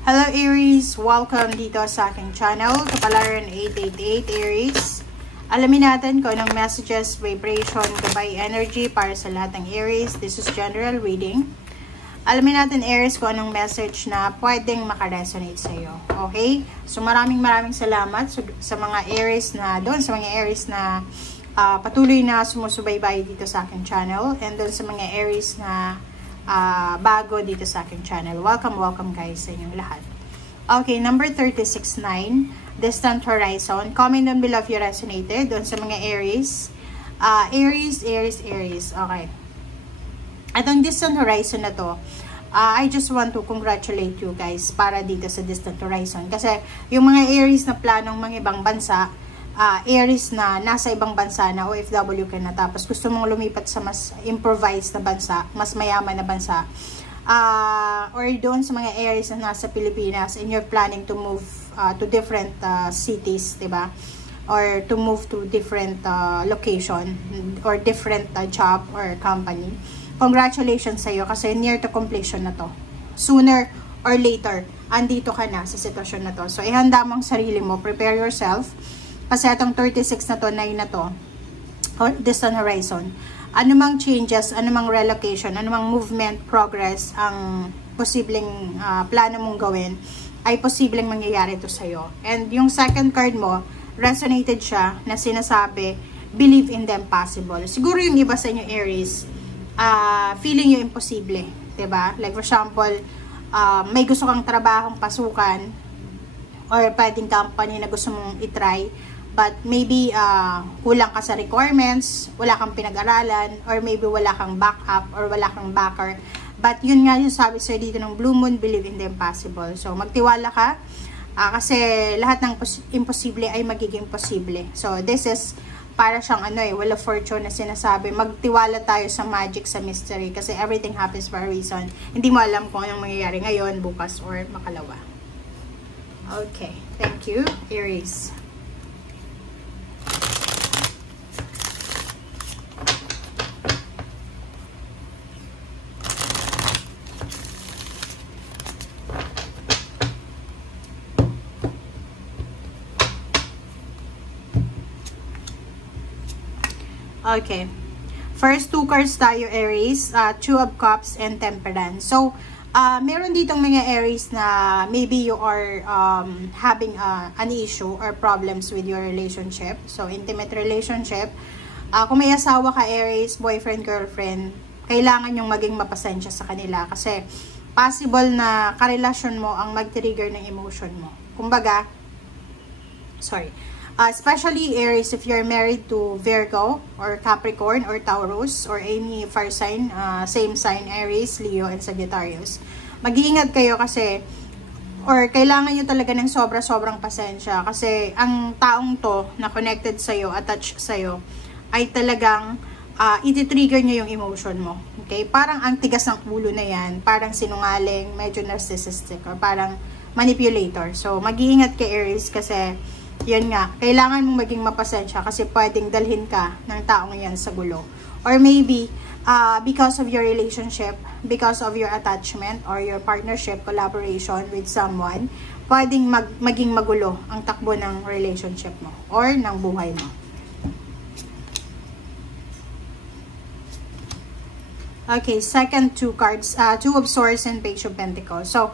Hello Aries! Welcome dito sa aking channel, Kapalaran 888 Aries. Alamin natin kung anong messages, vibration, gabay energy para sa lahat ng Aries. This is general reading. Alamin natin Aries kung anong message na pwedeng makaresonate sa iyo. Okay? So maraming salamat sa mga Aries na doon, sa mga Aries na patuloy na sumusubaybay dito sa aking channel, and doon sa mga Aries na bago dito sa aking channel. Welcome guys sa inyong lahat. Okay, number 36-9, Distant Horizon. Comment down below if you resonated doon sa mga Aries. Aries. Okay. At ang Distant Horizon na to, I just want to congratulate you guys para dito sa Distant Horizon. Kasi yung mga Aries na planong mga ibang bansa, Aries na nasa ibang bansa na OFW ka na, tapos gusto mong lumipat sa mas improvised na bansa, mas mayaman na bansa, or doon sa mga Aries na nasa Pilipinas and you're planning to move to different cities, diba? Or to move to different location or different job or company. Congratulations sa iyo kasi near to completion na to. Sooner or later, andito ka na sa sitwasyon na to. So ihanda mo ang sarili mo, prepare yourself. Kasi itong 36 na to, 9 na to, Distant Horizon, anumang changes, anumang relocation, anumang movement, progress, ang posibleng plano mong gawin, ay posibleng mangyayari ito sa'yo. And yung second card mo, resonated siya na sinasabi, believe in the impossible. Siguro yung iba sa inyo Aries, feeling yung imposible. Diba? Like for example, may gusto kang trabahong pasukan, or pwedeng company na gusto mong itry, but maybe kulang ka sa requirements, wala kang pinag-aralan, or maybe wala kang backup, or wala kang backer. But yun nga yung sabi sa'yo dito ng Blue Moon, believe in the impossible. So magtiwala ka, kasi lahat ng imposible ay magiging posible. So this is para siyang Wheel of Fortune na sinasabi, magtiwala tayo sa magic, sa mystery, kasi everything happens for a reason. Hindi mo alam kung anong mangyayari ngayon, bukas, or makalawa. Okay, thank you, Aries. Okay. First two cards tayo, Aries. Two of Cups and Temperance. So, meron ditong mga Aries na maybe you are having an issue or problems with your relationship. So, intimate relationship. Kung may asawa ka, Aries, boyfriend, girlfriend, kailangan yung maging mapasensya sa kanila. Kasi, possible na karelasyon mo ang mag-trigger ng emotion mo. Kumbaga, especially Aries, if you're married to Virgo or Capricorn or Taurus or any fire sign, same sign Aries, Leo, and Sagittarius. Mag-iingat kayo kasi, or kailangan nyo talaga ng sobrang pasensya kasi ang taong to na connected sa'yo, attached sa'yo, ay talagang iti-trigger nyo yung emotion mo. Okay? Parang ang tigas ng ulo na yan, parang sinungaling, medyo narcissistic, or parang manipulator. So, mag-iingat kay Aries kasi yun nga, kailangan mong maging mapasensya kasi pwedeng dalhin ka ng taong yan sa gulo. Or maybe, because of your relationship, because of your attachment or your partnership, collaboration with someone, pwedeng maging magulo ang takbo ng relationship mo or ng buhay mo. Okay, second two cards, Two of Swords and Page of Pentacles. So,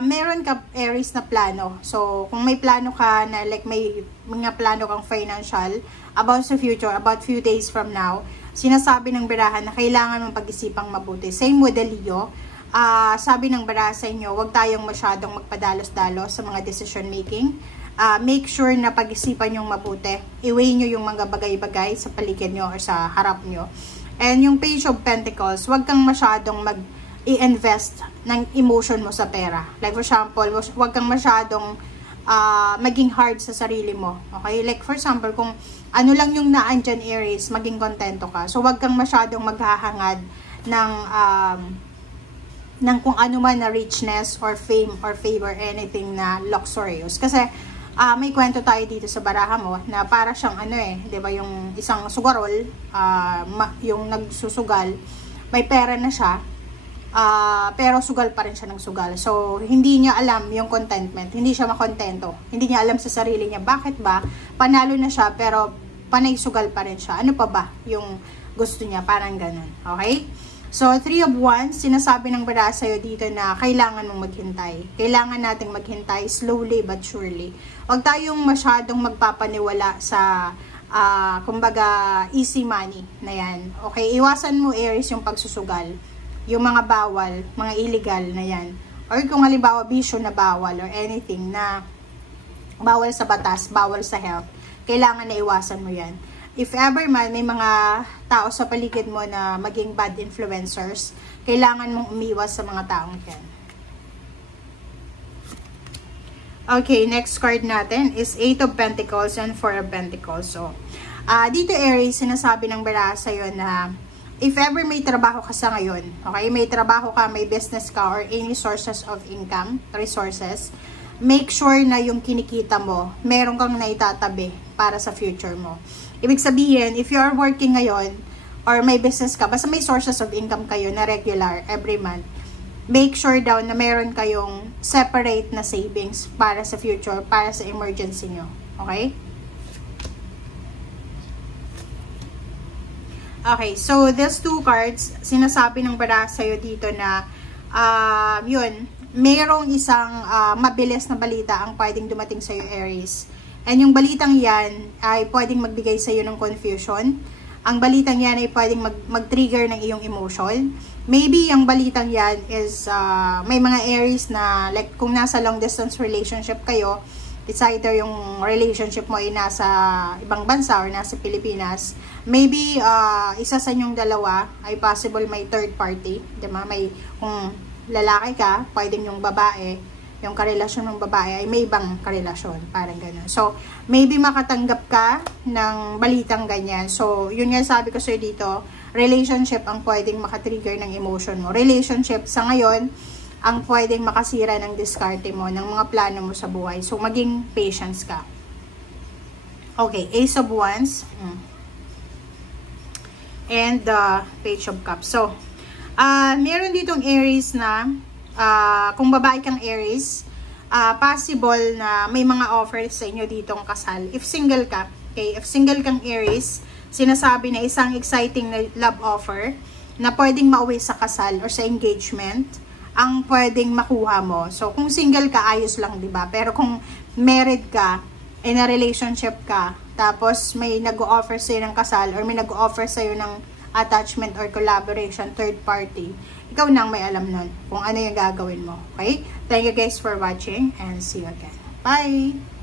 meron ka Aries na plano. So, kung may plano ka na like may mga plano kang financial about sa future, about few days from now, sinasabi ng barahan na kailangan mong pag-isipang mabuti. Same with the Leo. Sabi ng barahan sa inyo, huwag tayong masyadong magpadalos-dalos sa mga decision making. Make sure na pag-isipan yung mabuti. I-weigh nyo yung mga bagay-bagay sa paligid nyo or sa harap nyo. And yung Page of Pentacles, huwag kang masyadong i-invest ng emotion mo sa pera. Like for example, huwag kang masyadong maging hard sa sarili mo. Okay? Like for example, kung ano lang yung naandyan Aries, maging kontento ka. So, huwag kang masyadong maghahangad ng kung ano man na richness or fame or favor, anything na luxurious. Kasi, may kwento tayo dito sa baraha mo na para siyang di ba, yung isang sugarol, yung nagsusugal, may pera na siya, pero sugal pa rin siya ng sugal. So, hindi niya alam yung contentment. Hindi siya makontento. Hindi niya alam sa sarili niya. Bakit ba? Panalo na siya, pero panay sugal pa rin siya. Ano pa ba yung gusto niya? Parang ganun. Okay? So, 3 of Wands, sinasabi ng bala sa'yo dito na kailangan mong maghintay. Kailangan nating maghintay slowly but surely. Huwag tayong masyadong magpapaniwala sa, kumbaga, easy money na yan. Okay? Iwasan mo, Aries, yung pagsusugal. Yung mga bawal, mga illegal na yan. Or kung halimbawa bisyo na bawal or anything na bawal sa batas, bawal sa health, kailangan na iwasan mo yan. If ever man may mga tao sa paligid mo na maging bad influencers, kailangan mong umiwas sa mga taong yan. Okay, next card natin is 8 of Pentacles and 4 of Pentacles. So, dito Aries, sinasabi ng bala sa'yo na if ever may trabaho ka sa ngayon, okay, may trabaho ka, may business ka, or any sources of income, resources, make sure na yung kinikita mo, meron kang naitatabi para sa future mo. Ibig sabihin, if you are working ngayon, or may business ka, basta may sources of income kayo na regular, every month, make sure daw na meron kayong separate na savings para sa future, para sa emergency nyo. Okay? Okay, so these two cards, sinasabi ng bala sa'yo dito na, yun, mayroong isang mabilis na balita ang pwedeng dumating sa'yo, Aries. And yung balitang yan ay pwedeng magbigay sa'yo ng confusion. Ang balitang yan ay pwedeng mag-trigger ng iyong emotion. Maybe yung balitang yan is, may mga Aries na, like, kung nasa long distance relationship kayo, it's either yung relationship mo ay nasa ibang bansa or nasa Pilipinas, maybe isa sa inyong dalawa ay possible may third party, diba? May, kung lalaki ka, pwedeng yung babae, yung karelasyon ng babae ay may ibang karelasyon, parang gano'n. So, maybe makatanggap ka ng balitang ganyan. So, yun nga sabi ko sa'yo dito, relationship ang pwedeng makatrigger ng emotion mo. Relationship sa ngayon, ang pwedeng makasira ng diskarte mo, ng mga plano mo sa buhay. So, maging patience ka. Okay, Ace of Wands. And Page of Cups. So, meron ditong Aries na, kung babae kang Aries, possible na may mga offers sa inyo ditong kasal. If single ka, okay, if single kang Aries, sinasabi na isang exciting na love offer na pwedeng mauwi sa kasal or sa engagement, ang pwedeng makuha mo. So, kung single ka, ayos lang, diba? Pero kung married ka, in a relationship ka, tapos may nag-o-offer sa'yo ng kasal or may nag-o-offer sa'yo ng attachment or collaboration, third party, ikaw nang may alam nun kung ano yung gagawin mo. Okay? Thank you guys for watching and see you again. Bye!